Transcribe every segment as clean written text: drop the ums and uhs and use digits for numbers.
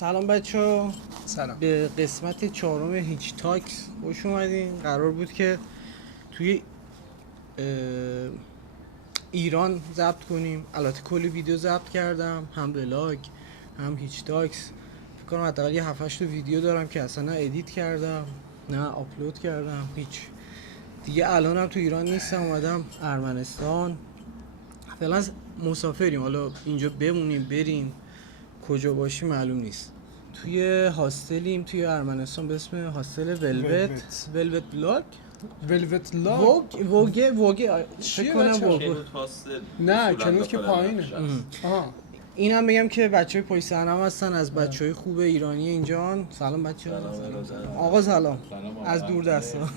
سلام بچه‌ها، سلام. به قسمت 4 هیچ تاکس خوش اومدین. قرار بود که توی ایران ضبط کنیم. البته کلی ویدیو ضبط کردم، هم ولاگ هم هیچ تاکس. فکر کنم حداقل یه 7-8 ویدیو دارم که اصلا نه ادیت کردم نه آپلود کردم، هیچ. دیگه الانم تو ایران نیستم، اومدم ارمنستان. فعلا مسافریم، حالا اینجا بمونیم بریم کجا باشیم معلوم نیست. توی هاستلیم توی ارمنستان به اسم هاستل ولوت بلاک. ولوت لاک ووگه چیه کنم بچه؟ ووگه. نه کنوت که پایینه. آها. اینم بگم که بچهای پشت صحنه هستن از بچهای خوب ایرانی اینجان. سلام بچه‌ها. آقا سلام. از دور دستا.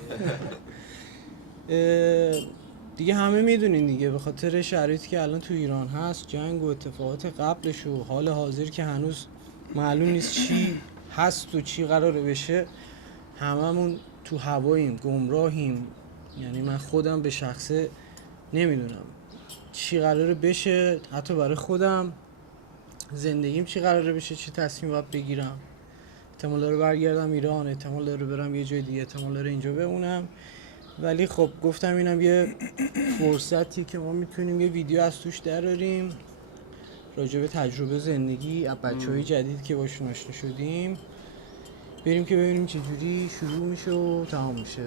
دیگه همه میدونین دیگه، به خاطر شرایطی که الان تو ایران هست، جنگ و اتفاقات قبلش و حال حاضر که هنوز معلوم نیست چی هست و چی قراره بشه، هممون تو هواییم، گمراهیم. یعنی من خودم به شخصه نمیدونم چی قراره بشه، حتی برای خودم زندگیم چی قراره بشه، چه تصمیم باید بگیرم. احتمال داره برگردم ایران، احتمال داره برم یه جای دیگه، احتمال داره اینجا بمونم. ولی خب گفتم اینم یه فرصتی که ما میتونیم یه ویدیو از توش دراریم راجع به تجربه زندگی از بچه‌های جدید که باشون آشنا شدیم، بریم که ببینیم چجوری شروع میشه و تمام میشه.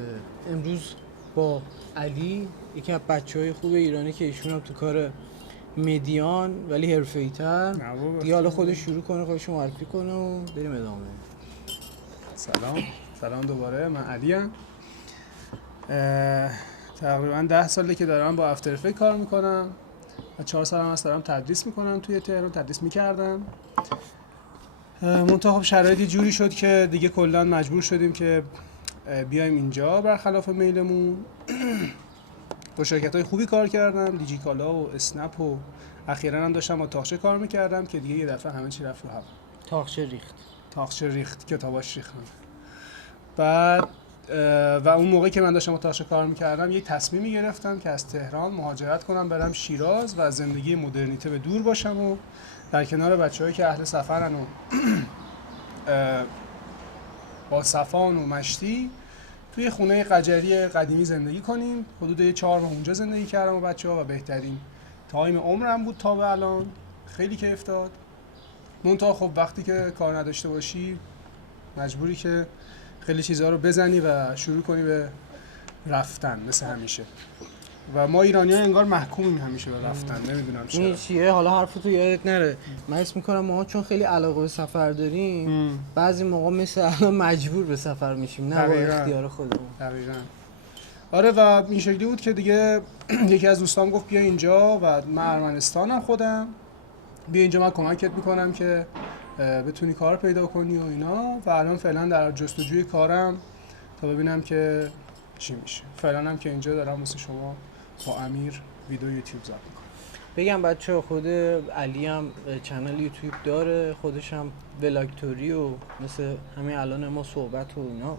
امروز با علی، یکی از بچه‌های خوب ایرانی که ایشون هم تو کار مدیان ولی حرفه‌ای‌تر، دیگه حالا خودش شروع کنه، خودش معرفی کنه و بریم ادامه. سلام دوباره، من علیم. تقریبا 10 ساله که دارم با افتر افکت کار میکنم و 4 سالم هست دارم تدریس میکنم توی تهران، تدریس میکردم. منتها خب شرایطی جوری شد که دیگه کلا مجبور شدیم که بیایم اینجا برخلاف میلمون. با شرکت‌های خوبی کار کردم، دیجیکالا و اسنپ و اخیراً هم داشتم با تاخچه کار میکردم که دیگه یه دفعه همه چی رفت رو هوا. تاخچه ریخت، کتاباش ریختن. بعد و اون موقعی که من داشتم با تاخچه کار میکردم یه تصمیمی گرفتم که از تهران مهاجرت کنم برم شیراز و از زندگی مدرنیته به دور باشم و در کنار بچه‌هایی که اهل سفرن و با صفان و مشتی توی خونه قجری قدیمی زندگی کنیم. حدود 4 ماه اونجا زندگی کردم با بچه‌ها و بهترین تایم عمرم بود تا به الان. خیلی کیف داد. منتها خب وقتی که کار نداشته باشی مجبوری که خیلی چیزها رو بزنی و شروع کنی به رفتن مثل همیشه. و ما ایرانی‌ها انگار محکومیم همیشه به رفتن، نمیدونم چرا. این چیه؟ حالا حرفتو یادت نره. من حس می‌کنم ما چون خیلی علاقه به سفر داریم، بعضی موقع مثل الان مجبور به سفر میشیم، نه با اختیار خودمون. دقیقاً. آره و این شکلی بود که دیگه یکی از دوستام گفت بیا اینجا و من ارمنستانم خودم، بیا اینجا من کمکت میکنم که بتونی کار پیدا کنی و اینا. و الان فعلا در جستجوی کارم تا ببینم که چی میشه. فعلا هم که اینجا دارم واسه شما با امیر ویدیو یوتیوب ضبط میکنم. بگم بچه خود علی هم چنل یوتیوب داره، خودش هم ولاگتوری و مثل همین الان ما صحبت و اینا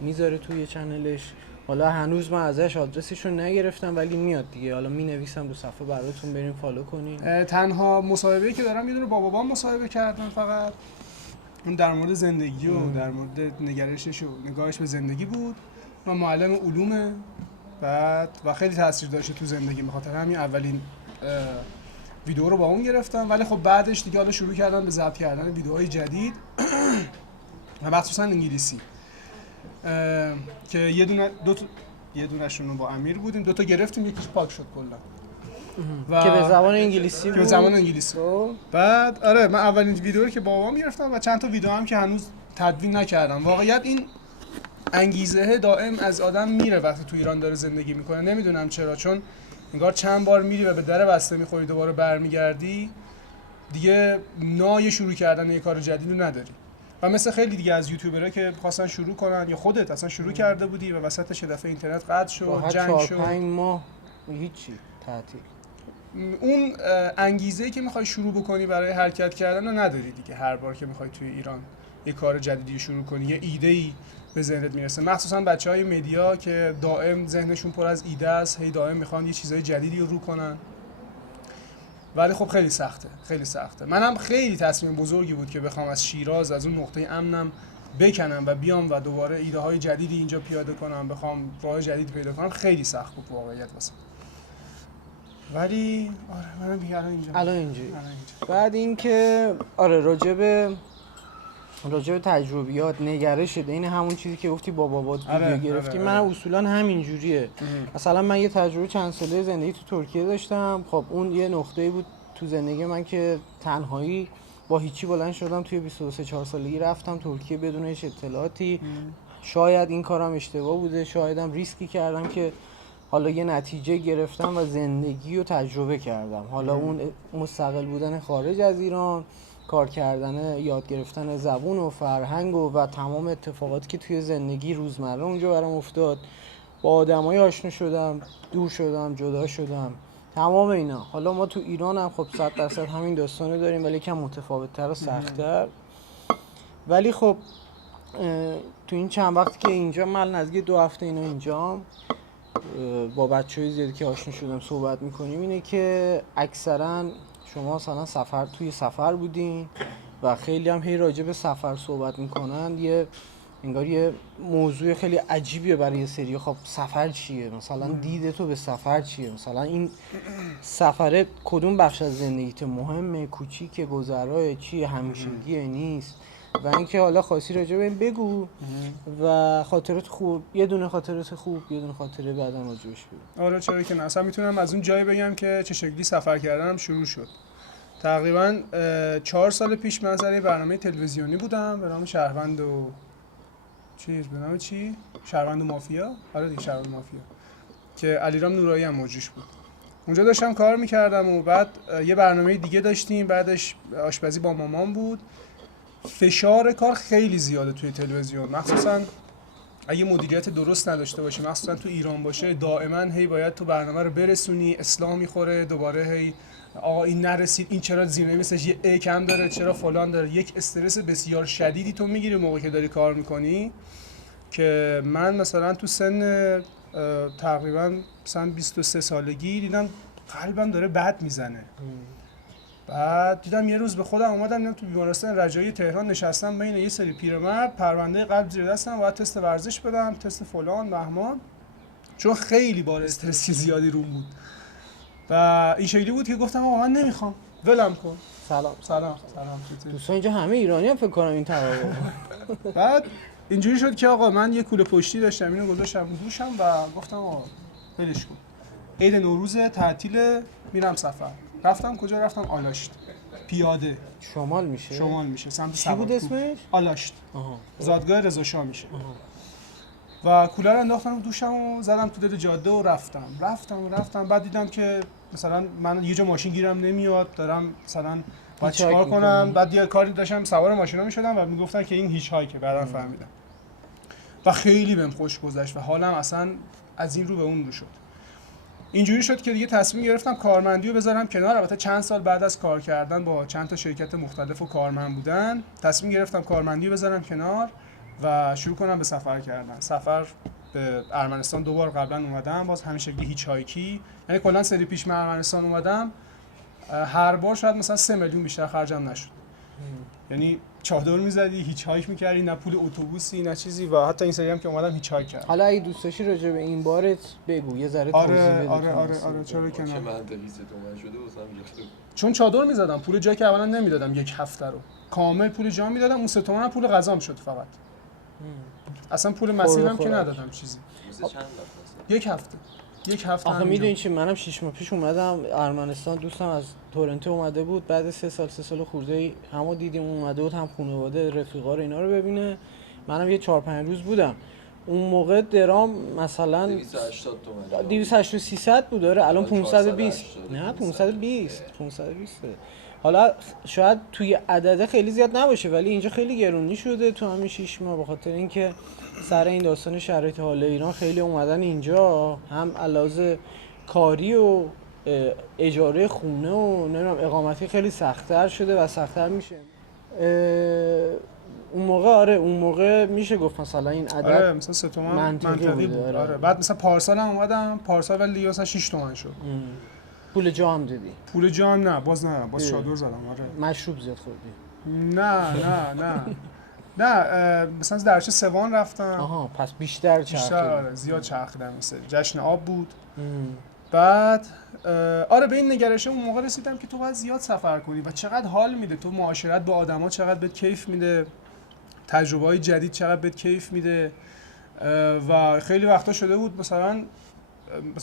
میذاره توی چنلش. حالا هنوز من ازش آدرسش رو نگرفتم ولی میاد دیگه، حالا مینویسم رو صفحه براتون، بریم فالو کنین. تنها مصاحبه‌ای که دارم یه دونه با بابام مصاحبه کردم فقط، اون در مورد زندگی و در مورد نگرشش و نگاهش به زندگی بود. من معلم علومه بعد و خیلی تاثیر داشته تو زندگی، به خاطر همین اولین ویدیو رو با اون گرفتم. ولی خب بعدش دیگه حالا شروع کردم به ضبط کردن ویدیوهای جدید و مخصوصا انگلیسی که یه دونه‌شون رو با امیر بودیم، 2 تا گرفتیم، یکیش پاک شد کلا و که به زبان انگلیسی بود. به زبان انگلیسی. بعد آره من اولین ویدیو رو که با بابام گرفتم و چند تا ویدیو هم که هنوز تدوین نکردم. واقعیت این انگیزه دائم از آدم میره وقتی تو ایران داره زندگی میکنه، نمیدونم چرا، چون انگار چند بار میری و به در بسته میخوری دوباره برمیگردی دیگه نای شروع کردن یه کار جدید رو نداری. و مثل خیلی دیگه از یوتیوبرها که خواستن شروع کنن یا خودت اصلا شروع کرده بودی و وسطش یه دفعه اینترنت قطع شد، جنگ شد، 4-5 ماه هیچی تعطیل، اون انگیزه‌ای که میخوای شروع بکنی برای حرکت کردن رو نداری دیگه. هر بار که میخوای توی ایران یه کار جدیدی شروع کنی یه ایده‌ای به ذهنت میرسه، مخصوصا بچهای مدیا که دائم ذهنشون پر از ایده است، هی دائم میخوان یه چیزای جدیدی رو کنن. ولی خب خیلی سخته. منم خیلی تصمیم بزرگی بود که بخوام از شیراز، از اون نقطه امنم بکنم و بیام و دوباره ایده های جدیدی اینجا پیاده کنم، بخوام راه جدید پیدا کنم. خیلی سخت بود واقعیت واسه. ولی آره منم دیگه الان اینجوری. بعد اینکه آره راجب تجربیات، نگرش این همون چیزی که گفتی با بابات ویدیو گرفتی. من اصولا همین جوریه. مثلا من یه تجربه چند ساله زندگی تو ترکیه داشتم. خب اون یه نقطه‌ای بود تو زندگی من که تنهایی با هیچی بلند شدم، توی 23-4 سالگی رفتم ترکیه بدون هیچ اطلاعاتی. شاید این کارم اشتباه بوده، شایدم ریسکی کردم که حالا یه نتیجه گرفتم و زندگی رو تجربه کردم. حالا اون مستقل بودن خارج از ایران، کار کردن، یاد گرفتن زبون و فرهنگ و تمام اتفاقاتی که توی زندگی روزمره اونجا برام افتاد، با آدمای آشنا شدم، دور شدم، جدا شدم، تمام اینا. حالا ما تو ایران هم خب 100% همین داستانو داریم ولی کم متفاوت‌تر و سخت‌تر. ولی خب تو این چند وقتی که اینجا، من نزدیک 2 هفته اینا اینجام، با بچه‌های زیادی که آشنا شدم صحبت می‌کنیم، اینه که اکثرا شما مثلا توی سفر بودین و خیلی هم هی راجع به سفر صحبت میکنن. انگار یه موضوع خیلی عجیبیه برای یه سری. خب سفر چیه؟ مثلا دید تو به سفر چیه؟ مثلا این سفر کدوم بخش از زندگیت مهمه، کوچیکه، گذرای چیه، همیشگیه، نیست؟ و اینکه حالا خاصی راجع به این بگو و خاطرات خوب، یه دونه خاطرات خوب، یه دونه خاطره بعداً راجعش بگو. آره چرا که نه. اصلا میتونم از اون جایی بگم که چه شکلی سفر کردنم شروع شد. تقریبا 4 سال پیش من سر یه برنامه تلویزیونی بودم به نام شهروند و شهروند و مافیا. آره دیگه، شهروند و مافیا، که علیرام نورایی هم موجودش بود. اونجا داشتم کار میکردم و بعد یه برنامه دیگه داشتیم، بعدش آشپزی با مامان بود. فشار کار خیلی زیاده توی تلویزیون، مخصوصا اگه مدیریت درست نداشته باشی، مخصوصا تو ایران باشه، دائما هی باید تو برنامه رو برسونی، اصلاح میخوره، دوباره هی آقا این نرسید، این چرا زیرنویسش یه ای کم داره، چرا فلان داره. یک استرس بسیار شدیدی تو میگیری موقعی که داری کار میکنی. که من مثلا تو سن تقریبا مثلا 23 سالگی دیدم قلبم داره بد میزنه. بعد دیدم یه روز به خودم اومدم، دیدم تو بیمارستان رجایی تهران نشستم بین یه سری پیرمرد، پرونده قلب زیر دستم، باید تست ورزش بدم، تست فلان بهمان، چون خیلی بار استرسی زیادی روم بود. و این شکلی بود که گفتم آقا من نمیخوام، ولم کن. سلام. دوستان اینجا همه ایرانی هم فکر کنم این طبقه. بعد اینجوری شد که آقا من یه کوله پشتی داشتم، اینو گذاشتم رو دوشم و گفتم آقا ولش کن. عید نوروز تعطیل، میرم سفر. رفتم کجا؟ رفتم آلاشت، پیاده. شمال میشه سمت چی بود اسمش؟ آلاشت. زادگاه رضا شاه میشه. و کوله رو انداختم رو دوشم و زدم تو دل جاده و رفتم. بعد دیدم که مثلا من یه جا ماشین گیرم نمیاد، دارم مثلا باید چیکار کنم. بعد یه کاری داشتم، سوار ماشینا میشدم و میگفتن که این هیچ هایکه. بعدم فهمیدم و خیلی بهم خوش گذشت و حالم اصلا از این رو به اون رو شد. اینجوری شد که دیگه تصمیم گرفتم کارمندی رو بذارم کنار. البته چند سال بعد از کار کردن با چند تا شرکت مختلف و کارمند بودن، تصمیم گرفتم کارمندی رو بذارم کنار و شروع کنم به سفر کردن. سفر به ارمنستان 2 بار قبلا اومدم، باز همین شکلی هیچ هایکی. یعنی کلا سری پیش من ارمنستان اومدم، هر بار شاید مثلا 3 میلیون بیشتر خرجم نشد. یعنی چادر میزدی، هیچ هایک میکردی، نه پول اتوبوسی نه چیزی. و حتی این سری هم که اومدم هیچ هایک کردم. حالا اگه دوست داشتی راجع به این بارت بگو، یه ذره توضیح بده. آره چرا که نه. چه منطقی ست تومن شده واسم ریخته. چون چادر میزدم، پول جا که اولا نمیدادم، یک هفته رو کامل پول جا میدادم، اون 3 تومن پول غذام شد فقط. اصلا پول مسیرم که ندادم چیزی. یک هفته. آخه میدونی چی، منم 6 ماه پیش اومدم ارمنستان، دوستم از تورنتو اومده بود، بعد 3 سال خورده همو دیدیم، اومده بود هم خانواده رفیقا رو اینا رو ببینه. منم یه 4-5 روز بودم. اون موقع درام مثلا 280 تومن 280-300 بود. داره الان 520. نه 520. حالا شاید توی عدده خیلی زیاد نباشه ولی اینجا خیلی گرونی شده تو همین 6 ماه، به خاطر اینکه سر این داستان شرایط حال ایران خیلی اومدن اینجا، هم علاوه کاری و اجاره خونه و نمیدونم اقامتی خیلی سخت‌تر شده و سخت‌تر میشه. اون موقع میشه گفت مثلا این عدد آره مثلا 3 تومن منطقی بود. آره. بعد مثلا پارسال هم اومدم، پارسال ولی دیگه مثلا 6 تومن شد. پول جام دیدی؟ پول جام نه، باز چادر زدم. آره. مشروب زیاد خوردی؟ نه مثلا درچه سوان رفتم. آها پس بیشتر چرخیدی. آره زیاد چرخیدم این سری. جشن آب بود. بعد آره به این نگرشه اون موقع رسیدم که تو باید زیاد سفر کنی و چقدر حال میده تو معاشرت با آدما، چقدر بهت کیف میده، تجربه‌های جدید چقدر بهت کیف میده. و خیلی وقتا شده بود مثلا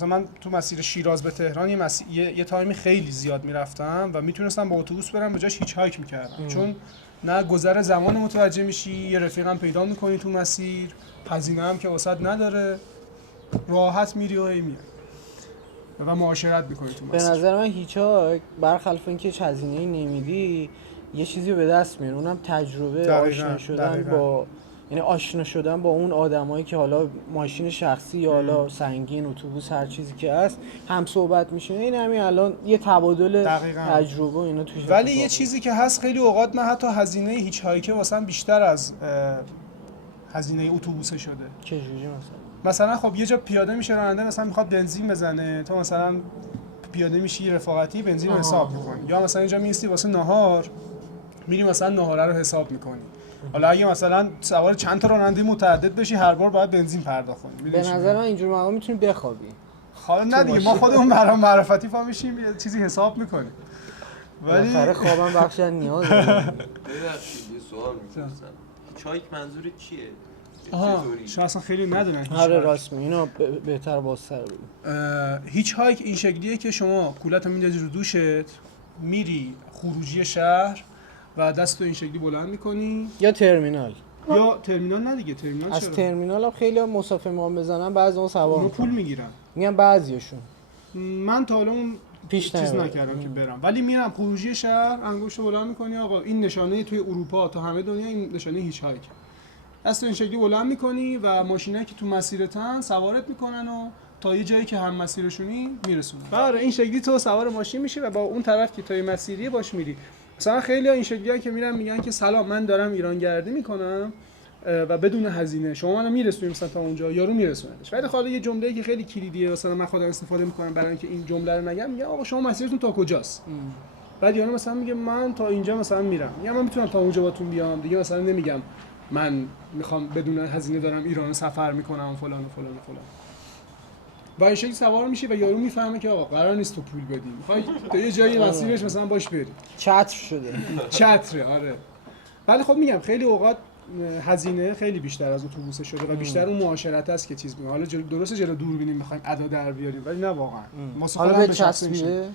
من تو مسیر شیراز به تهران یه تایمی خیلی زیاد میرفتم و میتونستم با اتوبوس برم، به جاش هیچ هایک میکردم. چون نه گذر زمان متوجه میشی، یه رفیقم پیدا میکنی تو مسیر، هزینه هم که واسط نداره، راحت میری و میای و معاشرت میکنی تو مسیر. به نظر من هیچ ها برخلاف اینکه هیچ هزینه‌ای نمیدی یه چیزی به دست میاره، اونم تجربه، آشنا شدن با، یعنی آشنا شدن با اون آدمایی که حالا ماشین شخصی یا حالا سنگین، اتوبوس، هر چیزی که هست هم صحبت میشینه. این همین الان یه تبادل تجربه اینا توش. ولی یه چیزی که هست خیلی اوقات من حتی هزینه هیچ هایکه واسم بیشتر از هزینه اتوبوس شده. چه جوری مثلا خب یه جا پیاده میشه راننده، مثلا میخواد بنزین بزنه، تو مثلا پیاده میشی رفاقتی بنزین رو حساب میکنی، یا مثلا اینجا میستی واسه ناهار میری مثلا ناهاره رو حساب میکنی. حالا اگه مثلا سوار چند تا راننده متعدد بشی هر بار باید بنزین پرداخت کنی. به نظر من اینجور موقع میتونی بخوابی. حالا نه دیگه ما خودمون برام معرفتی پا میشیم یه چیزی حساب میکنیم. ولی بالاخره خوابم بخش از نیاز داره. ببخشید یه سوال می‌پرسم. هیچ‌هایک منظورت چیه؟ شما اصلا خیلی ندونن. آره راست میگی، اینو بهتر بازتر بگو. هیچ هایک این شکلیه که شما کولتو میندازی رو دوشت، میری خروجی شهر و دستو این شکلی بلند میکنی، یا ترمینال نه دیگه ترمینال از ترمینال هم خیلی هم مسافر ما بزنن، بعضی اون سوار پول میگیرن. میگن بعضیشون. من تا حالا اون چیز نکردم که برم، ولی میرم خروجی شهر، انگشتو بلند میکنی، آقا این نشانه توی اروپا تا همه دنیا این نشانه هیچ هایک. دستو این شکلی بلند میکنی و ماشینایی که تو مسیرتن سوارت میکنن و تا یه جایی که هم مسیرشونی میرسونن. آره این شکلی تو سوار ماشین میشی و با اون طرف که توی مسیریه باش میری. مثلا خیلی ها این شکلیه که میرن میگن که سلام من دارم ایران گردی میکنم و بدون هزینه شما منو میرسونید مثلا تا اونجا، یارو میرسوندش. ولی خاله یه جمله‌ای که خیلی کلیدیه مثلا من خودم استفاده میکنم برای اینکه این جمله رو نگم، میگم آقا شما مسیرتون تا کجاست؟ بعد یارو مثلا میگه من تا اینجا مثلا میرم، یا من میتونم تا اونجا باتون بیام دیگه، مثلا نمیگم من میخوام بدون هزینه دارم ایران سفر میکنم فلان و فلان و فلان. با این شکلی سوار میشی و یارو میفهمه که آقا قرار نیست تو پول بدی، میخوای تا یه جایی مسیرش مثلا باش بری. چتر شده. چتره آره. ولی خب میگم خیلی اوقات هزینه خیلی بیشتر از اتوبوس شده و بیشتر اون معاشرت است که چیز میگه. حالا درسته جلو دوربینیم میخوایم ادا در بیاریم، ولی نه واقعا. حالا به چسبیده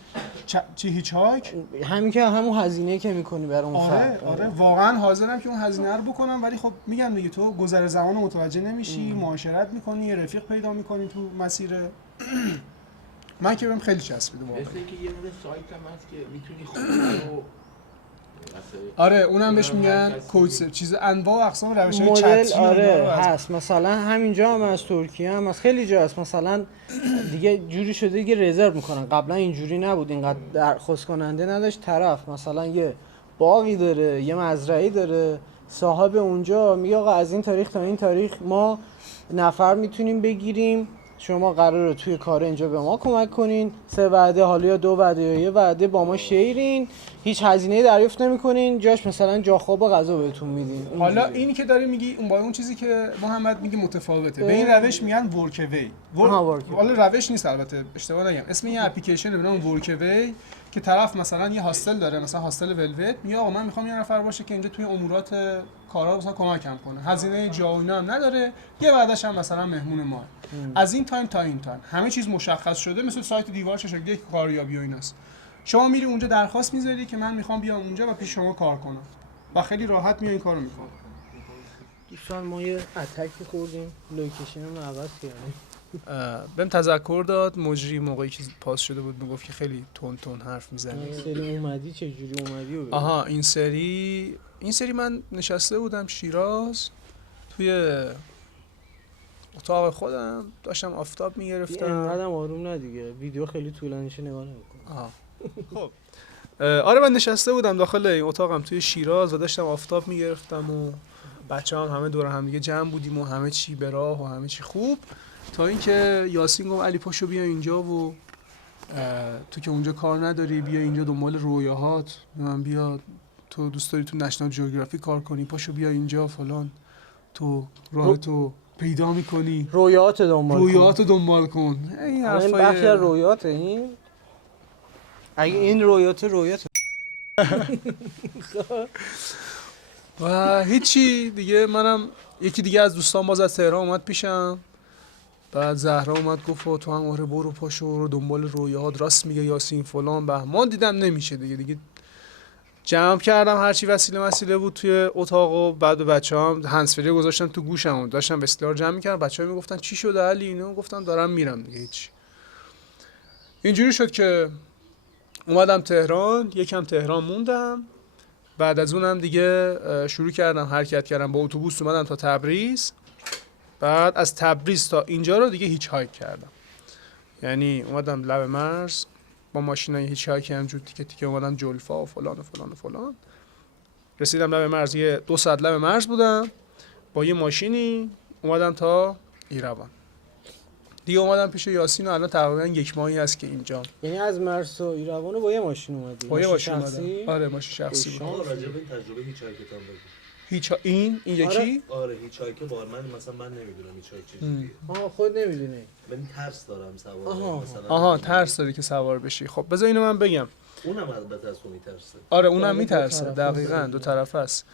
چی هیچ هایک همین که همون هزینه که میکنی برای اون فرد. آره واقعا حاضرم که اون هزینه رو بکنم، ولی خب میگم دیگه تو گذر زمان متوجه نمیشی، معاشرت میکنی، یه رفیق پیدا میکنی تو مسیر. من که بهم خیلی چسبیده واقعا. مثل که یه دونه سایت هم هست که میتونی خونه رو آره اونم بهش میگن کوچ چیز انواع و اقسام روش‌های چتری. آره هست، مثلا همینجا هم از ترکیه هم از خیلی جا هست. مثلا دیگه جوری شده دیگه رزرو میکنن، قبلا اینجوری نبود، اینقدر درخواست کننده نداشت. طرف مثلا یه باغی داره، یه مزرعه‌ای داره، صاحب اونجا میگه آقا از این تاریخ تا این تاریخ ما نفر میتونیم بگیریم، شما قراره توی کار اینجا به ما کمک کنین، 3 وعده حالا یا 2 وعده یا 1 وعده با ما شیرین، هیچ هزینه‌ای دریافت نمی‌کنین، جاش مثلا جا خواب و غذا بهتون میدین. حالا اینی که داری میگی اون با اون چیزی که محمد میگه متفاوته. به این روش میگن ورکوی. حالا روش نیست البته، اشتباه نگم، اسم یه اپلیکیشن به نام ورکوی که طرف مثلا یه هاستل داره، مثلا هاستل ولوت، میگه آقا من میخوام یه نفر باشه که اینجا توی امورات کارا مثلا کمکم کنه، هزینه جا و اینا هم نداره، یه وعده‌ش هم مثلا مهمون ما از این تایم تا این تایم، همه چیز مشخص شده، مثل سایت دیوار چه شکلی کاریابی و ایناست. شما میری اونجا درخواست میذاری که من میخوام بیام اونجا و پیش شما کار کنم و خیلی راحت میای این کارو میکنه. دوستان ما یه اتک خوردیم، لوکیشنمون عوض کردیم. بهم تذکر داد مجری موقعی که پاس شده بود، میگفت که خیلی تون حرف میزنی. این سری اومدی چه جوری اومدی؟ آها این سری من نشسته بودم شیراز توی اتاق خودم، داشتم آفتاب میگرفتم. اینقدرم آروم نه دیگه، ویدیو خیلی طولانیشه نگاه نمی‌کنم. آها خب آره من نشسته بودم داخل این اتاقم توی شیراز و داشتم آفتاب میگرفتم و بچه‌ها همه دور هم دیگه جمع بودیم و همه چی به راه و همه چی خوب، تا اینکه یاسین گفت علی پاشو بیا اینجا و تو که اونجا کار نداری بیا اینجا دنبال رویاهات، من بیا تو دوست داری تو نشنال جیوگرافی کار کنی پاشو بیا اینجا فلان، تو راهتو پیدا میکنی، رویات دنبال کن. این این حرفای بخشی از رویاته این. اگه این رویات و هیچی دیگه. منم یکی دیگه از دوستان باز از تهران اومد پیشم، بعد زهرا اومد گفت تو هم آره برو پاشو رو دنبال رویاهات، راست میگه یاسین فلان بهمان. دیدم نمیشه دیگه جمع کردم هرچی وسیله بود توی اتاق و بعد بچه‌ام هندزفری گذاشتم تو گوشم و داشتم وسیله رو جمع می‌کردم. بچه‌ها میگفتن چی شده علی؟ اینو گفتم دارم میرم دیگه. هیچ اینجوری شد که اومدم تهران، یکم تهران موندم. بعد از اونم دیگه شروع کردم حرکت کردم با اتوبوس اومدم تا تبریز. بعد از تبریز تا اینجا رو دیگه هیچ هایک کردم، یعنی اومدم لب مرز با ماشینای هیچ هایک همجور تیکه اومدم جلفا و فلان و فلان و فلان. رسیدم لب مرز، یه 2 ساعت لب مرز بودم با یه ماشینی اومدم تا ایروان. دیگه اومدم پیش یاسین و الان تقریبا 1 ماهی هست که اینجا. یعنی از مرز تا ایروان با یه ماشین اومدی؟ با یه ماشین شخصی؟ اومدم. آره ماشین شخصی بود. آقا راجع به این تجربه هیچ هایکتون بگو. هیچ این یکی آره هیچ هایک بارمن مثلا من نمیدونم هیچ هایک چجوریه. خود نمیدونی؟ من ترس دارم سوار مثلا. آها ترس داری که سوار بشی. خب بذار اینو من بگم. اونم البته از تو میترسه. آره اونم میترسه، دقیقاً دو طرفه است.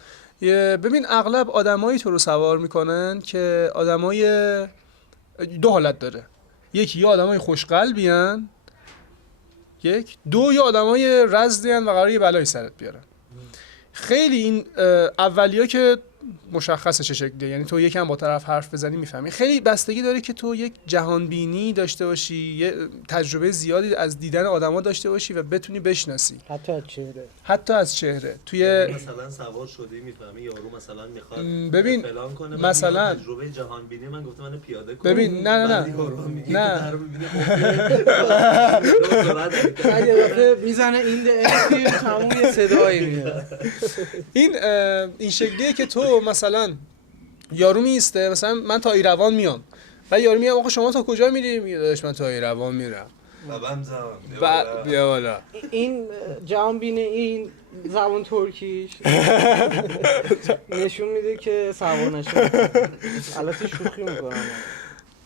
ببین اغلب آدمایی تو رو سوار میکنن که آدمای 2 حالت داره. یکی یا آدمای خوشقلبیان، دو یا آدمای رزدیان و قراره یه بلایی سرت بیارن. خیلی این اولیا که مشخصه چه شکلیه، یعنی تو یکم با طرف حرف بزنی میفهمی. خیلی بستگی داره که تو یک جهان بینی داشته باشی، یه تجربه زیادی از دیدن آدما داشته باشی و بتونی بشناسی، حتی از چهره. توی مثلا سوار شدی میفهمی یارو مثلا میخواد ببین فلان کنه، مثلا تجربه جهان بینی من گفتم من پیاده کنم. ببین نه میزنه این تموم یه صدایی میاد. این شکلیه که تو مثلا یارو میسته، مثلا من تا ایروان میام و یارو میگه آقا شما تا کجا میری؟ میگه داداش من تا ایروان میرم. بیا بالا. این جهان بینه این زبان ترکیش نشون میده که سوار نشه. البته شوخی میکنم.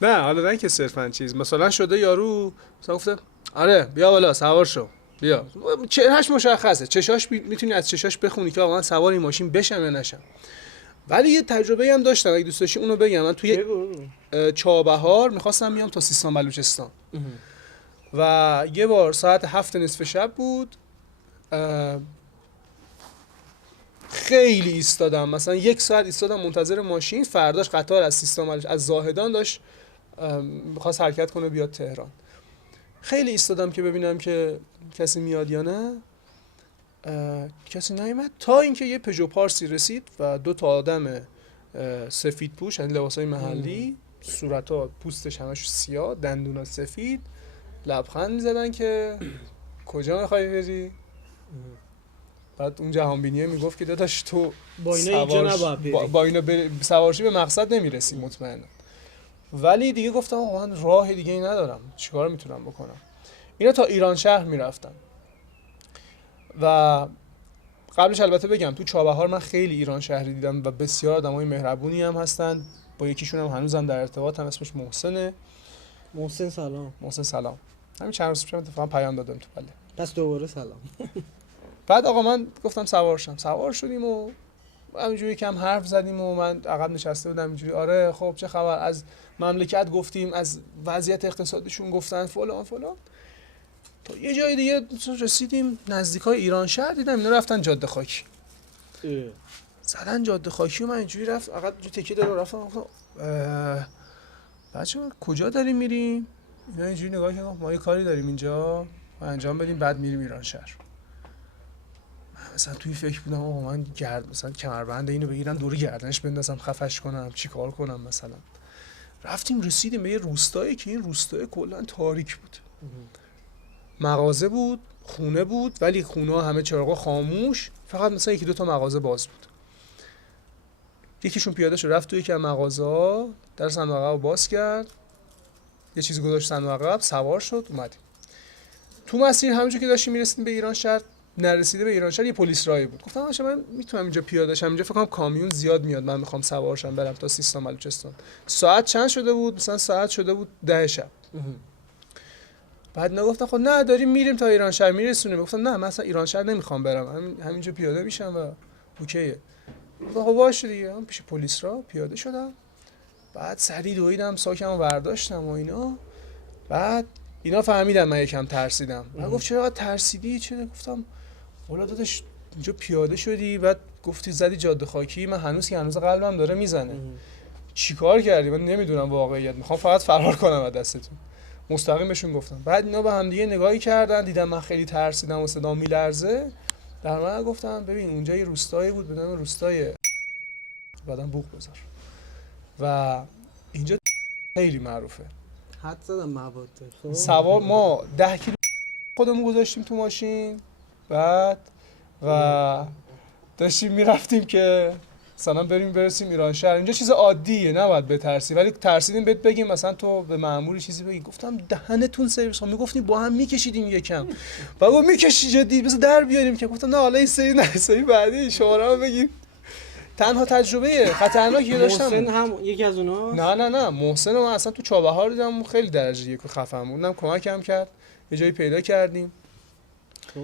نه حالا نه که صرفا چیز مثلا شده یارو مثلا گفته آره بیا بالا سوار شو بیا، چهرهش مشخصه، چشاش میتونی از چشاش بخونی که واقعا سوار این ماشین بشم یا نشم. ولی یه تجربه هم داشتم اگه دوست داشتی اونو بگم. من توی چابهار میخواستم بیام تا سیستان بلوچستان و یه بار ساعت 7 نصف شب بود، خیلی ایستادم، مثلا 1 ساعت ایستادم منتظر ماشین. فرداش قطار از سیستان از زاهدان داشت میخواست حرکت کنه بیاد تهران. خیلی ایستادم که ببینم که کسی میاد یا نه. کسی نیومد تا اینکه یه پژو پارسی رسید و 2 تا آدم سفید پوش، یعنی لباسای محلی، صورتا پوستش همش سیاه، دندونا سفید، لبخند میزدن که کجا میخوای بری؟ بعد اون جهانبینیه میگفت که داداش تو با اینا اینجا نباید بری، با اینا سوارشی به مقصد نمیرسی مطمئنا. ولی دیگه گفتم آقا من راه دیگه ای ندارم، چیکار میتونم بکنم؟ اینا تا ایران شهر میرفتن و قبلش البته بگم تو چابهار من خیلی ایران شهری دیدم و بسیار آدمای مهربونی هم هستن. با یکیشون هم هنوزم در ارتباطم، اسمش محسنه. محسن سلام. همین چند روز پیش اتفاقا پیام دادم تو بله. پس دوباره سلام. بعد آقا من گفتم سوار شدیم و همینجوری کم حرف زدیم و من عقب نشسته بودم اینجوری آره خب چه خبر، از مملکت گفتیم، از وضعیت اقتصادیشون گفتن فلان فلان. تا یه جای دیگه رسیدیم نزدیکای ایران شهر، دیدم اینا رفتن جاده خاکی. زدن جاده خاکی و من اینجوری رفت عقب تکیه دادم رفتم بچه‌ها کجا داریم میریم؟ اینا اینجوری نگاه کردن ما یه کاری داریم اینجا ما انجام بدیم بعد میریم ایران شهر. من مثلا توی فکر بودم آقا من مثلا کمربند اینو بگیرم دور گردنش بندازم خفش کنم چیکار کنم مثلا. رفتیم رسیدیم به یه روستایی که این روستای کلا تاریک بود. مغازه بود، خونه بود، ولی خونه‌ها همه چراغا خاموش، فقط مثلا 1-2 تا مغازه باز بود. یکیشون پیاده شد رفت توی یکی از مغازه‌ها، در صندوق عقب باز کرد، یه چیزی گذاشت صندوق عقب، سوار شد، اومدیم. تو مسیر همونجا که داشتیم میرسیدیم به ایران شهر، نرسیده به ایران شهر یه پلیس راهی بود. گفتم باشه من میتونم اینجا پیاده شم، اینجا فکر کنم کامیون زیاد میاد، من میخوام سوارشم برم تا سیستان بلوچستان. ساعت چند شده بود؟ مثلا ساعت شده بود 10 شب. بعد نگفتم خب نه داریم میریم تا ایران شهر میرسونیم. گفتم نه من اصلا ایران شهر نمیخوام برم، همینجا پیاده میشم و اوکیه. گفتم خب باشه دیگه. من پیش پلیس را پیاده شدم، بعد سریع دویدم ساکمو برداشتم و اینا. بعد اینا فهمیدن من یکم ترسیدم. من گفت چرا ترسیدی؟ چرا؟ گفتم والا داداش اینجا پیاده شدی، بعد گفتی زدی جاده خاکی، من هنوز قلبم داره میزنه. چیکار کردی؟ من نمیدونم واقعیت، میخوام فقط فرار کنم از دستتون. مستقیم بهشون گفتم. بعد اینا به هم دیگه نگاهی کردن، دیدم من خیلی ترسیدم و صدام میلرزه. در من گفتم ببین اونجا یه روستایی بود به نام روستای بعدم بوق بذار و اینجا خیلی معروفه. حد زدم مواد. خب سوار ما 10 کیلو خودمون گذاشتیم تو ماشین، بعد و داشتیم میرفتیم که مثلا برسیم ایران شهر. اینجا چیز عادیه نباید بترسی، ولی ترسیدیم بهت بگیم مثلا تو به مأمور چیزی بگی. گفتم دهنتون سرویس ها، میگفتیم با هم میکشیدیم یکم. بابا میکشی جدی بذار در بیاریم که. گفتم نه حالا این سری نه سری بعدی شماره رو بگیم. تنها تجربه خطرناکی داشتم. محسن هم یکی از اوناست؟ نه محسن رو من اصلا تو چابهار دیدم، خیلی درجه یک خفن بود، اونم کمکم کرد یه جایی پیدا کردیم. خب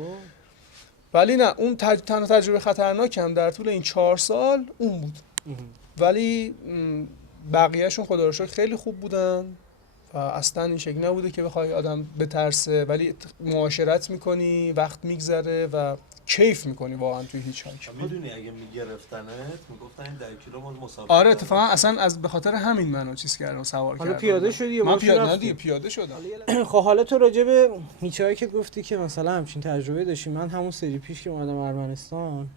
ولی نه اون تنها تجربه خطرناکم در طول این 4 سال اون بود. ولی بقیه‌شون خدا رو شکر خیلی خوب بودن و اصلا این شکل نبوده که بخوای آدم بترسه، ولی معاشرت میکنی، وقت میگذره و کیف میکنی واقعا توی هیچ هاک. میدونی اگه میگرفتنت میگفتن این 10 کیلو مال مسافر. آره اتفاقا اصلا از به خاطر همین منو چیز کردم سوار کردم. حالا پیاده شدی یا من ماشین پیاده شدم. خب حالا تو راجع به هیچ‌هایکت گفتی که مثلا همچین تجربه داشتی. من همون سری پیش که اومدم ارمنستان،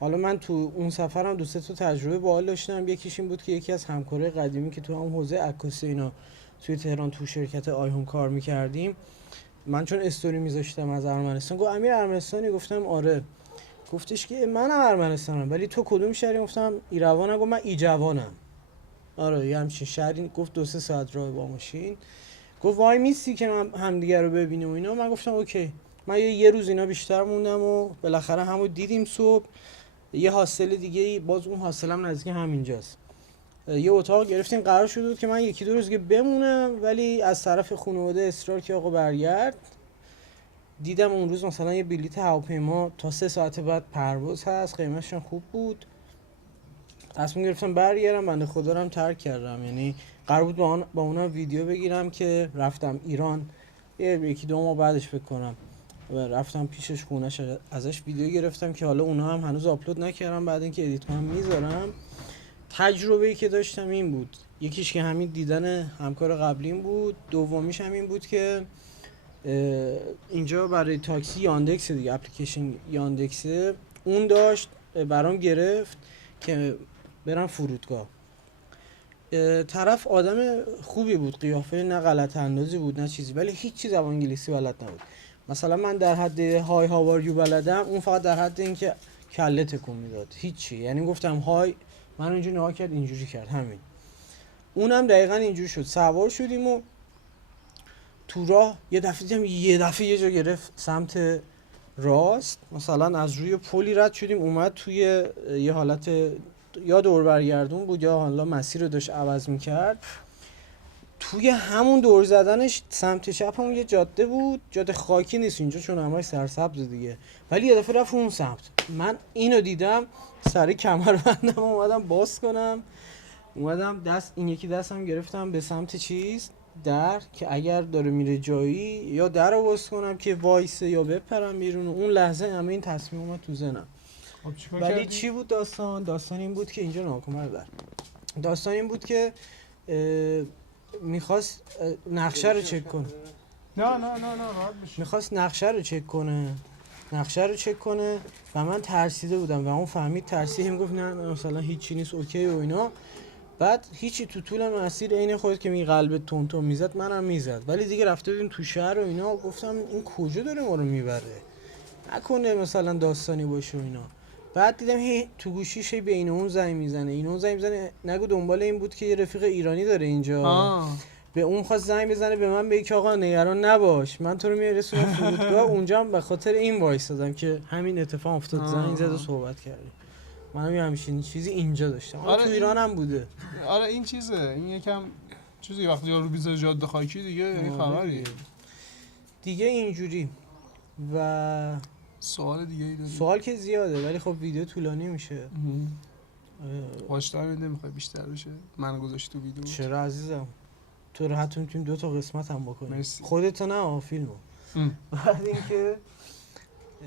حالا من تو اون سفرم دو سه تا تجربه باحال داشتم. یکیش این بود که یکی از همکارای قدیمی که تو هم حوزه عکاسی اینا توی تهران تو شرکت آیهون کار می‌کردیم، من چون استوری می‌ذاشتم از ارمنستان، گفت امیر ارمنستانی؟ گفتم آره. گفتش که منم ارمنستانم ولی تو کدوم شهری؟ گفتم ایروانم. گفت من ایجوانم. آره یه همچین شهری. گفت 2-3 ساعت راه با ماشین. گفت وای میستی که من همدیگه رو ببینیم و اینا. من گفتم اوکی. من یه روز اینا بیشتر موندم و بالاخره همو دیدیم صبح. یه هاستل دیگه، باز اون هاستلم نزدیک همینجاست، یه اتاق گرفتیم. قرار شده بود که من 1-2 روز دیگه بمونم، ولی از طرف خانواده اصرار که آقا برگرد. دیدم اون روز مثلا یه بلیت هواپیما تا 3 ساعت بعد پرواز هست، قیمتش خوب بود. تصمیم گرفتم برگردم، بنده خدا رو هم ترک کردم. یعنی قرار بود با اونا ویدیو بگیرم که رفتم ایران، 1-2 ماه بعدش فکر کنم و رفتم پیشش خونش، ازش ویدیو گرفتم که حالا اونا هم هنوز آپلود نکردم، بعد اینکه ادیت کنم میذارم. تجربه‌ای که داشتم این بود، یکیش که همین دیدن همکار قبلیم بود، دومیش هم این بود که اینجا برای تاکسی یاندکس دیگه، اپلیکیشن یاندکس، اون داشت برام گرفت که برم فرودگاه. طرف آدم خوبی بود، قیافه نه غلط اندازی بود نه چیزی، ولی هیچ چیز زبان انگلیسی بلد نبود. مثلا من در حد های هاوار یو بلدم، اون فقط در حد اینکه کله تکون میداد، هیچی. یعنی گفتم های، من اینجوری نگاه کرد اینجوری کرد، همین. اونم دقیقاً اینجوری شد. سوار شدیم و تو راه یه دفعه دیدم یه جا گرفت سمت راست، مثلا از روی پلی رد شدیم، اومد توی یه حالت یا دور برگردون بود یا حالا مسیر رو داشت عوض میکرد. توی همون دور زدنش سمت چپ همون یه جاده بود، جاده خاکی نیست اینجا چون همش سرسبز دیگه، ولی یه دفعه رفت اون سمت. من اینو دیدم، سری کمربندم اومدم باز کنم، اومدم دست این یکی دستم گرفتم به سمت چیز در، که اگر داره میره جایی یا در رو باز کنم که وایسه یا بپرم بیرون. اون لحظه همه این تصمیم اومد تو ذهنم. ولی چی بود داستان این بود که اینجا ناکمر در داستان این بود که میخواست نقشه رو چک کنه. نه راحت بشی. میخواست نقشه رو چک کنه و من ترسیده بودم و اون فهمید ترسید، هم گفت نه مثلا هیچی نیست اوکی و اینا. بعد هیچی تو طول مسیر عین خودت که می قلبت تون میزد، منم میزد، ولی دیگه رفته بودیم تو شهر و اینا. گفتم این کجا داره ما رو میبره، نکنه مثلا داستانی باشه و اینا. بعد دیدم تو گوشیش بین اون زنگ میزنه، نگو دنبال این بود که یه رفیق ایرانی داره اینجا. به اون خواست زنگ بزنه به من بگه که آقا نگران نباش من تو رو میرسونم فرودگاه. اونجا هم به خاطر این وایسادم که همین اتفاق افتاد، زنگ زد و صحبت کردیم. منم یه همچین چیزی اینجا داشتم. آره تو ایران هم بوده. آره این چیزه، این یکم چیزی وقتی یارو بیزاره جاده خاکی دیگه یعنی خبری دیگه اینجوری. و سوال دیگه ای داری؟ سوال که زیاده ولی خب ویدیو طولانی میشه. واشتار نمیخوای بیشتر بشه؟ من گذاشت تو ویدیو. چرا عزیزم، تو رو حتی میتونیم 2 تا قسمت هم بکنیم. مرسی. خودت نه فیلمو. بعد اینکه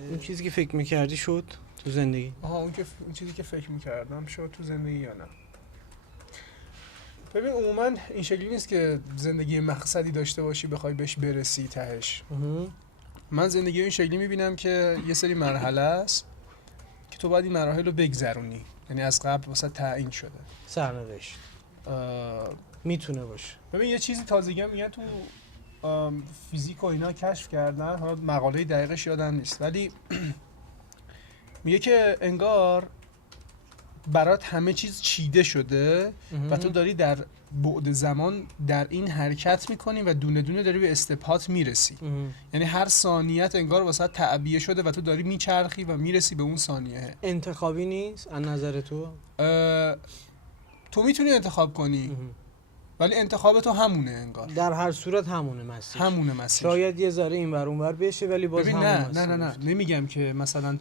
این چیزی که فکر میکردی شد تو زندگی. اون چیزی که فکر میکردم شد تو زندگی یا نه؟ ببین عموما این شکلی نیست که زندگی مقصدی داشته باشی بخوای بهش برسی تهش. من زندگی این شکلی میبینم که یه سری مرحله است که تو باید این مراحل رو بگذرونی، یعنی از قبل واسه تعیین شده. سرنوشت میتونه باشه. ببین یه چیزی تازگی میگن تو فیزیک و اینا کشف کردن، حالا مقاله دقیقش یادم نیست، ولی میگه که انگار برات همه چیز چیده شده و تو داری در بعد زمان در این حرکت میکنی و دونه دونه داری به استپات میرسی. یعنی هر ثانیت انگار واسه تعبیه شده و تو داری میچرخی و میرسی به اون ثانیه. انتخابی نیست از نظر تو؟ تو میتونی انتخاب کنی ولی انتخاب تو همونه انگار. در هر صورت همونه مسیر. همونه مسیر. شاید یه ذره این ور اون ور بشه ولی باز ببین همون مسیر. نه نمیگم که مثلا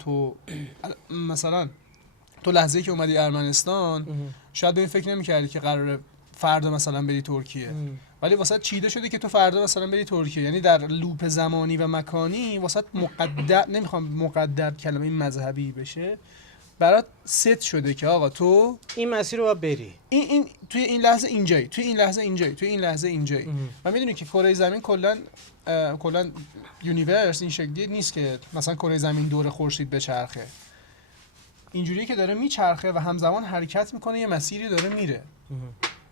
تو لحظه‌ای که اومدی ارمنستان شاید به این فکر نمی‌کردی که قراره فردا مثلا بری ترکیه، ولی واسه چیده شده که تو فردا مثلا بری ترکیه، یعنی در لوپ زمانی و مکانی واسه مقدر، نمیخوام مقدر کلمه مذهبی بشه، برات ست شده که آقا تو این مسیر رو باید بری. این توی این لحظه اینجایی، توی این لحظه اینجایی، توی این لحظه اینجایی. و میدونی که کره زمین کلا یونیورس این شکلی نیست که مثلا کره زمین دور خورشید بچرخه. اینجوریه که داره میچرخه و همزمان حرکت میکنه، یه مسیری داره میره.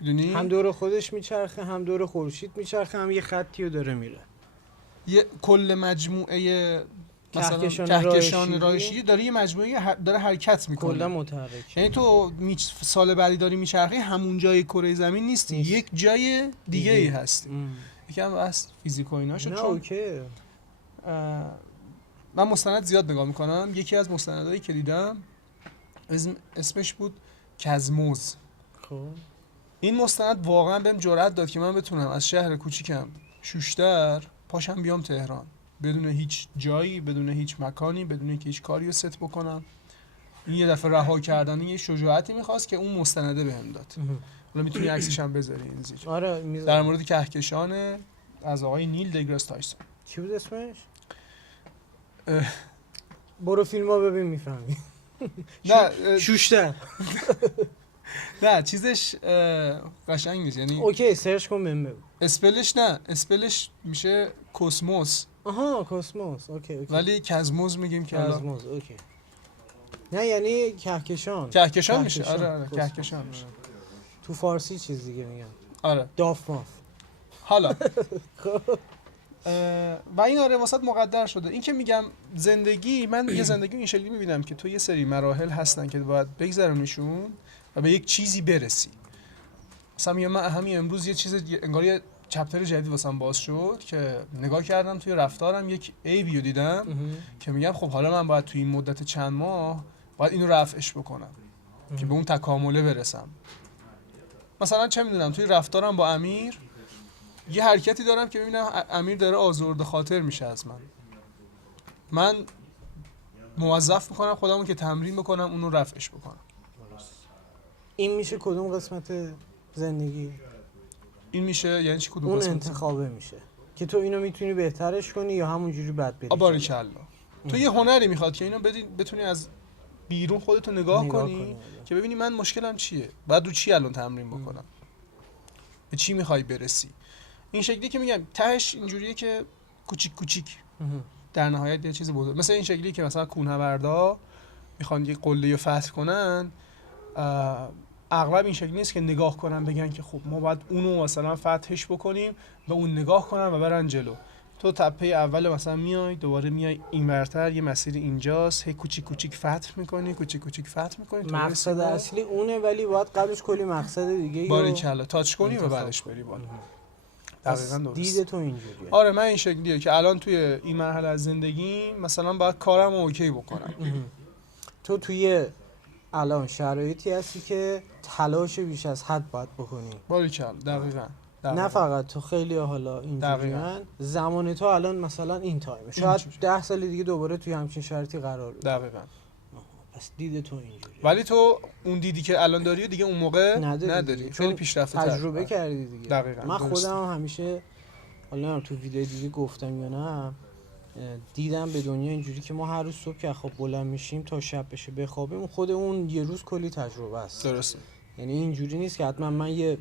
میدونی؟ هم دور خودش میچرخه، هم دور خورشید میچرخه، هم یه خطی رو داره میره. یه کل مجموعه مثلا کهکشان رایشی داره یه مجموعه داره حرکت میکنه. کلا متحرک. یعنی تو سال بعدی داری میچرخی همون جای کره زمین نیستی، یک جای دیگه ای هستی. یکم بس فیزیک و ایناشو چون اوکی. من مستند زیاد نگاه میکنم. یکی از مستندایی که دیدم اسمش بود کزموز. خب این مستند واقعا بهم جرأت داد که من بتونم از شهر کوچیکم شوشتر پاشم بیام تهران بدون هیچ جایی، بدون هیچ مکانی، بدون اینکه هیچ کاری رو ست بکنم. این یه دفعه رها کردن یه شجاعتی میخواست که اون مستنده بهم داد. حالا میتونی عکسش هم بذاری این زیر. آره میذارم. در مورد کهکشان از آقای نیل دگراس تایسون. چی بود اسمش؟ برو فیلمو ببین میفهمی. نه شوشتر. نه چیزش قشنگ نیست، یعنی اوکی سرچ کن بهم بگو. اسپلش میشه کوسموس. آها کوسموس. اوکی. ولی کزموز میگیم که کزموز. اوکی. نه یعنی کهکشان میشه. آره کهکشان میشه. تو فارسی چیز دیگه میگن. آره داف ماف. حالا و این آره واسط مقدر شده. این که میگم زندگی، من یه زندگی این شکلی میبینم که تو یه سری مراحل هستن که باید بگذرونیشون و به یک چیزی برسی. مثلا من همین امروز یه چیز انگار یه چپتر جدید واسم باز شد که نگاه کردم توی رفتارم یک عیبی دیدم که میگم خب حالا من باید توی این مدت چند ماه باید اینو رفعش بکنم که به اون تکامله برسم. مثلا چه میدونم توی رفتارم با امیر یه حرکتی دارم که میبینم امیر داره آزرده خاطر میشه از من موظف میکنم خودمون که تمرین بکنم اونو رفعش بکنم. این میشه کدوم قسمت زندگی؟ این میشه یعنی چی کدوم اون قسمت؟ انتخابه میشه که تو اینو میتونی بهترش کنی یا همونجوری بد بری. باریکلا. تو یه هنری میخواد که اینو بتونی از بیرون خودتو نگاه کنی که ببینی من مشکلم چیه، بعد رو چی الان تمرین بکنم، به چی میخوای برسی. این شکلی که میگم تهش اینجوریه که کوچیک کوچیک در نهایت یه چیز بزرگ. مثلا این شکلی که مثلا کوهنوردا میخوان یه قله رو فتح کنن، اغلب این شکلی نیست که نگاه کنن بگن که خب ما باید اونو مثلا فتحش بکنیم و اون نگاه کنن و برن جلو. تو تپه اول مثلا میای دوباره میای اینورتر، یه مسیر اینجاست، هی کوچیک کوچیک فتح میکنی، کوچیک کوچیک فتح میکنی. مقصد اصلی اونه ولی باید قبلش کلی مقصد دیگه باریکلا تاچ کنی و بعدش بری بالا. دقیقاً درست. دید تو اینجوریه. آره من این شکلیه که الان توی این مرحله از زندگی مثلا باید کارم اوکی بکنم. تو توی الان شرایطی هستی که تلاش بیش از حد باید بکنی. باریکلا دقیقاً. نه فقط تو، خیلی حالا اینجوریان. زمان تو الان مثلا این تایمه، شاید 10 سال دیگه دوباره توی همچین شرایطی قرار بگیری. دقیقاً. پس دید تو اینجوریه. ولی تو اون دیدی که الان داری دیگه اون موقع نداری. خیلی پیشرفته تجربه کردی دیگه. دقیقاً. من خودم همیشه حالا تو ویدیو دیگه گفتم یا نه، دیدم به دنیا اینجوری که ما هر روز صبح که خب بلند میشیم تا شب بشه بخوابیم، خود اون یه روز کلی تجربه است. درسته. یعنی اینجوری نیست که حتما من یه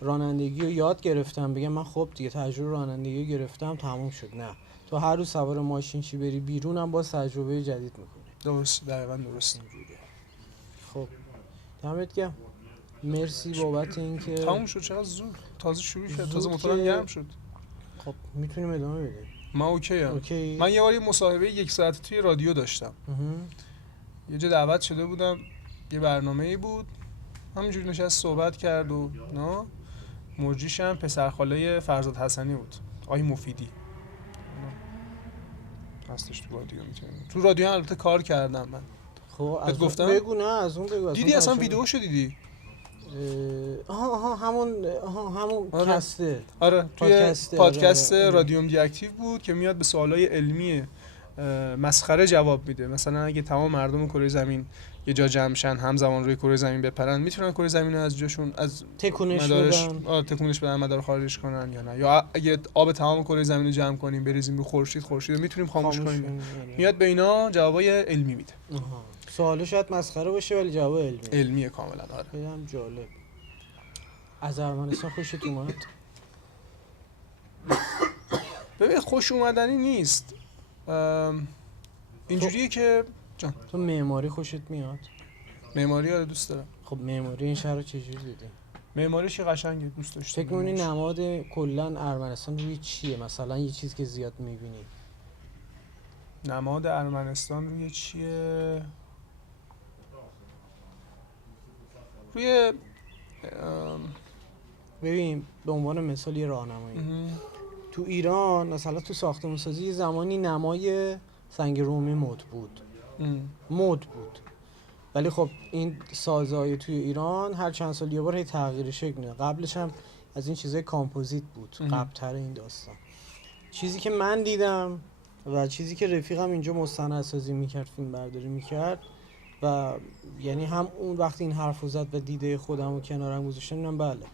رانندگی رو یاد گرفتم بگم من خب دیگه تجربه رانندگی گرفتم تموم شد. نه، تو هر روز سوار ماشین چی بری بیرون هم باز تجربه جدید میکنی. درست، دقیقاً درست. اینجوریه. خب دمت گرم، مرسی بابت اینکه تموم شد. چقدر زود تازه شروع کرد، تازه زود موتورم که- گرم شد. خب میتونیم ادامه بدیم. من اوکی ام. اوکی. من یه بار یه مصاحبه 1 ساعته توی رادیو داشتم. یه جا دعوت شده بودم، یه برنامه‌ای بود، همینجوری نشست صحبت کرد و نه مرجیش هم پسرخاله فرزاد حسنی بود، آقای مفیدی هستش تو رادیو. میتونم تو رادیو هم البته کار کردم من. خب از گفتم؟ بگو. نه از اون بگو. دیدی اصلا ویدیوشو دیدی؟ همون آره. کسته. آره توی پادکست آره. رادیوم دی اکتیو بود که میاد به سوالای علمی مسخره جواب میده. مثلا اگه تمام مردم کره زمین یه جا جمع شن همزمان روی کره زمین بپرن، میتونن کره زمین رو از جاشون از تکونش مدارش بدن. تکونش بدن، مدار خارج کنن یا نه؟ یا اگه آب تمام کره زمین رو جمع کنیم بریزیم رو خورشید رو میتونیم خاموش کنیم. میاد به اینا جوابای علمی میده. سوالو شاید مسخره باشه ولی جواب علمیه کاملا. آره خیلی جالب. از ارمنستان خوشت اومد؟ ببین خوش اومدنی نیست، اینجوریه که جان تو معماری خوشت میاد؟ معماری رو دوست دارم. خب معماری این شهر رو چجوری دیدی؟ معماریش قشنگه، دوست داشتم. فکر می‌کنی نماد کلا ارمنستان روی چیه؟ مثلا یه چیز که زیاد می‌بینی. نماد ارمنستان روی چیه؟ روی ببین به عنوان مثال یه راهنمایی، تو ایران مثلا تو ساختمان‌سازی یه زمانی نمای سنگ رومی مد بود. ولی خب این سازهای توی ایران هر چند سال یه بار هی تغییر شکل میده. قبلش هم از این چیزای کامپوزیت بود، قبل‌تر این داستان. چیزی که من دیدم و چیزی که رفیقم اینجا مستندسازی میکرد، فیلم برداری میکرد و یعنی هم اون وقتی این حرفو زد و دیده خودم رو کنارم گذاشتم، میگم بله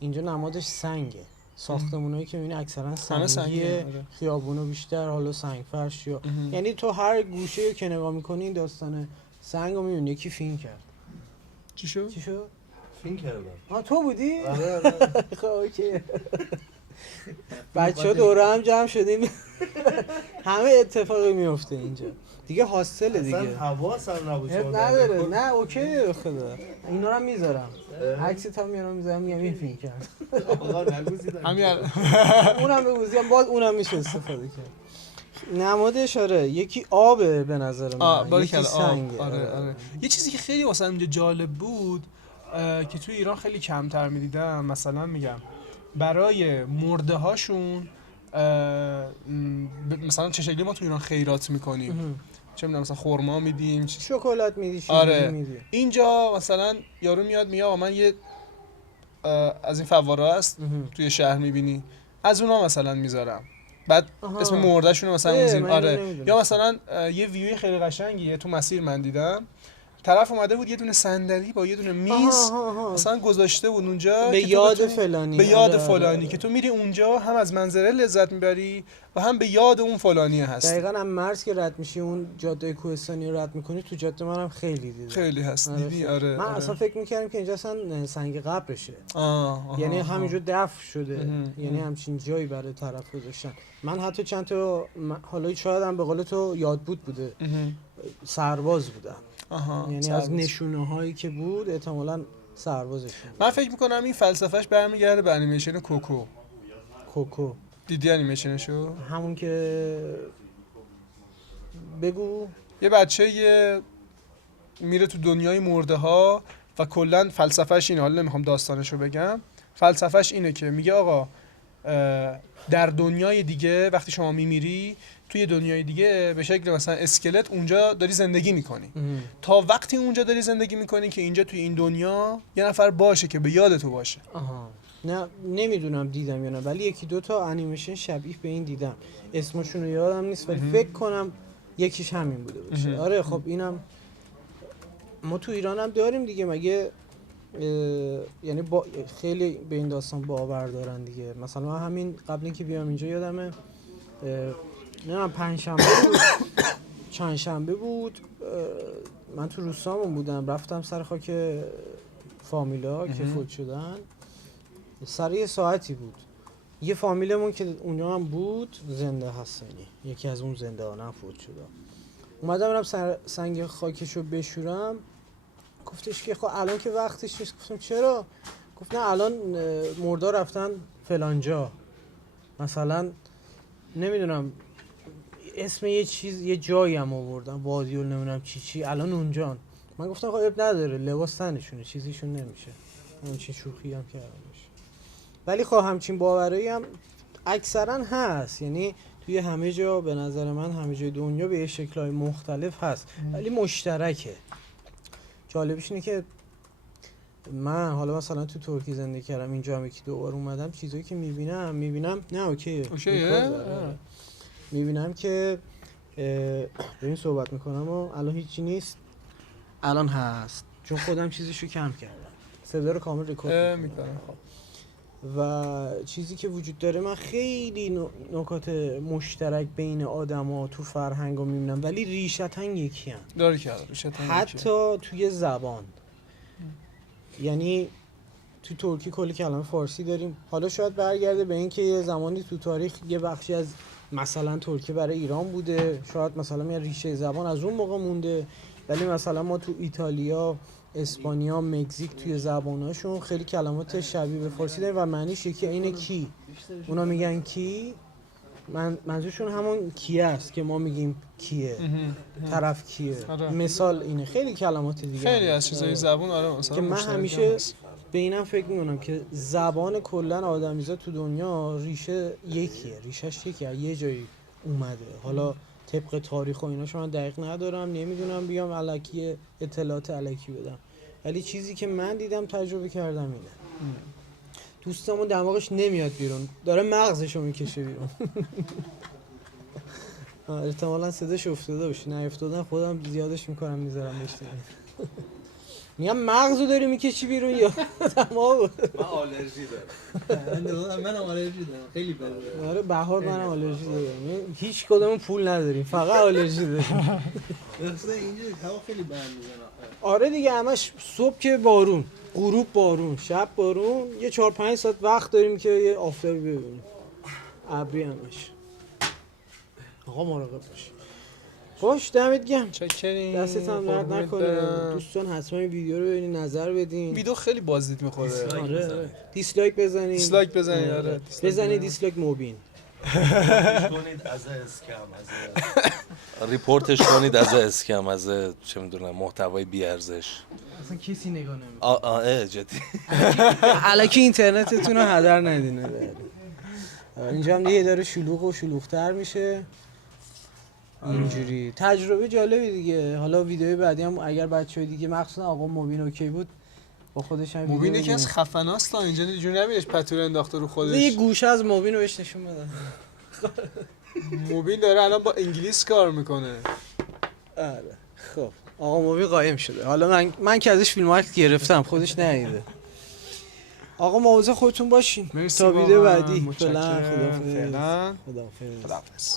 اینجا نمادش سنگه. ساختمونایی که میبینی اکثرا سنگیه، خیابونو بیشتر حالا سنگ فرش یا یعنی تو هر گوشه که نگاه میکنی این داستان سنگ رو میبینی. یکی فیلم کرد. چی شد؟ فیلم کردم. تو بودی؟ آره. خب اوکی. بچه‌ها دوره هم جمع شدیم. همه اتفاقی میفته اینجا دیگه. هاستله دیگه. اصلا حواسم نبود. نداره. نه اوکی خدا. اینا رو هم میذارم. عکست هم میذارم میگم این فیلم کرد. آقا نگوزیدم. همین اونم بگوزیم باز اونم میشه استفاده کرد. نمادش آره یکی آبه به نظر من، یکی سنگه. آره. یه چیزی که خیلی واسه اینجا جالب بود که توی ایران خیلی کمتر میدیدم، مثلا میگم برای مرده هاشون مثلا چه شکلی ما تو ایران خیرات میکنیم، چه میدونم مثلا خرما میدیم، شکلات میدی، آره میدی. اینجا مثلا یارو میاد میگه آقا من یه از این فواره هست توی شهر میبینی، از اونا مثلا میذارم، بعد اسم مردهشون رو مثلا میذاریم. آره یا مثلا یه ویوی خیلی قشنگیه تو مسیر من دیدم، طرف اومده بود یه دونه صندلی با یه دونه میز مثلا گذاشته بود اونجا به یاد فلانی، به یاد فلانی که تو میری اونجا هم از منظره لذت میبری و هم به یاد اون فلانیه هست. دقیقاً هم مرز که رد میشی اون جاده کوهستانی رو رد میکنی، تو جاده منم خیلی دیدم. خیلی هست. دیدی؟ آره. من اصلا فکر میکردم که اینجا اصلا سنگ قبرشه. یعنی همینجور دفن شده. یعنی همچین جایی برای طرف گذاشتن. من حتی چند تا حالا شاید هم به قول تو یاد بوده. سرباز بودم. یعنی از نشونه هایی که بود احتمالاً سربازش بود. من فکر میکنم این فلسفهش برمیگرده به انیمیشن کوکو. دیدی انیمیشنشو؟ همون که بگو یه بچه میره تو دنیای مرده ها و کلا فلسفهش اینه، حالا نمیخوام داستانشو بگم، فلسفهش اینه که میگه آقا در دنیای دیگه وقتی شما میمیری توی دنیای دیگه به شکل مثلا اسکلت اونجا داری زندگی میکنی تا وقتی اونجا داری زندگی میکنی که اینجا توی این دنیا یه نفر باشه که به یاد تو باشه. آها نه نمیدونم دیدم یا نه، ولی یکی دو تا انیمیشن شبیه به این دیدم، اسمشون رو یادم نیست ولی فکر کنم یکیش همین بوده باشه. آره خب اینم ما تو ایران هم داریم دیگه، مگه یعنی خیلی به این داستان باور دارن دیگه. مثلا من همین قبل اینکه بیام اینجا یادمه نه پنجشنبه بود چند شنبه بود من تو روستامون بودم، رفتم سر خاک فامیلا که فوت شدن، سر یه ساعتی بود. یه فامیلمون که اونجا هم بود زنده هستنی، یکی از اون زنده ها هم فوت شده. اومدم برم سنگ خاکشو بشورم، گفتش که خب الان که وقتش نیست. گفتم چرا؟ گفت نه الان مردا رفتن فلانجا، مثلا نمیدونم اسم یه چیز یه جایی هم آوردم، وادیو نمیدونم چی الان اونجان. من گفتم خب اب نداره، لباس تنشونه چیزیشون نمیشه، اون چی شوخی هم کردمش. ولی خب همچین باورایی هم اکثرا هست، یعنی توی همه جا به نظر من همه جای دنیا به یه شکل‌های مختلف هست ولی مشترکه. جالبش اینه که من حالا مثلا تو ترکیه زندگی کردم، اینجا هم یکی دو بار اومدم، چیزایی که میبینم نه اوکیه میبینم که ببین صحبت میکنم و الان هیچی نیست، الان هست چون خودم چیزیشو کم کردم، صدا رو کامل رکورد میکنم و چیزی که وجود داره من خیلی نکات مشترک بین آدما تو فرهنگو میبینم ولی ریشتن یکی هم داره که حتی توی زبان. یعنی تو ترکی کلی کلمه فارسی داریم، حالا شاید برگرده به این که یه زمانی تو تاریخ یه بخشی از مثلا ترکیه برای ایران بوده، شاید مثلا یه ریشه زبان از اون موقع مونده، ولی مثلا ما تو ایتالیا، اسپانیا، مکزیک توی زباناشون خیلی کلمات شبیه به فارسی داریم و معنیش یکی اینه کی، اونا میگن کی، منظورشون همون کیه است که ما میگیم کیه، طرف کیه. مثال اینه، خیلی کلمات دیگه خیلی از چیزای زبان آره مثلا که من همیشه به اینم فکر میکنم که زبان کلا آدمیزاد تو دنیا ریشه یکیه، ریشش یکیه، یه جایی اومده. حالا طبق تاریخ و ایناشو من دقیق ندارم، نمیدونم بیام الکی اطلاعات الکی بدم، ولی چیزی که من دیدم تجربه کردم اینه. دوستمون دماغش نمیاد بیرون، داره مغزشو میکشه بیرون. احتمالاً صداش افتاده باشه، نه افتادن خودم زیادش میکنم میذارم بشتیم. میگم مغزو داری میکشی بیرون یا دماغو؟ من آلرژی دارم. من آلرژی دارم خیلی بده. آره بهار منم آلرژی دارم، هیچ کدوم پول نداریم فقط آلرژی داریم. درسته اینجا هوا خیلی برق میزنه. آره دیگه همش صبح که بارون، غروب بارون، شب بارون، یه 4-5 ساعت وقت داریم که یه آفتابی ببینیم. ابری همش. آقا مراقب باش. باش دمت گرم. چکریم. دستت هم درد نکنه. دوستان حتما این ویدیو رو ببینید، نظر بدین. ویدیو خیلی بازدید می‌خوره. آره. دیسلایک بزنید. دیسلایک بزنید آره. بزنید دیسلایک مبین. کنید از اسکم از ریپورتش کنید از اسکم، از چه میدونم محتوای بی ارزش. اصلا کسی نگاه نمی‌کنه. جدی. الکی اینترنتتون رو هدر ندین. اینجا هم دیگه داره شلوغ و شلوغ‌تر میشه. اینجوری تجربه جالبی دیگه. حالا ویدیوی بعدی هم اگر بچه‌های دیگه مخصوصا آقا مبین اوکی بود با خودش هم مبین یکی از خفناست تا اینجا اینجوری نمیدش پتو انداخته رو خودش. یه گوشه از مبین رو بهش نشون بده. مبین داره الان با انگلیس کار میکنه. آره خب آقا مبین قایم شده. حالا من که ازش فیلم عکس گرفتم خودش ندیده. آقا مواظب خودتون باشین تا ویدیو بعدی. فعلا خداحافظ. خداحافظ.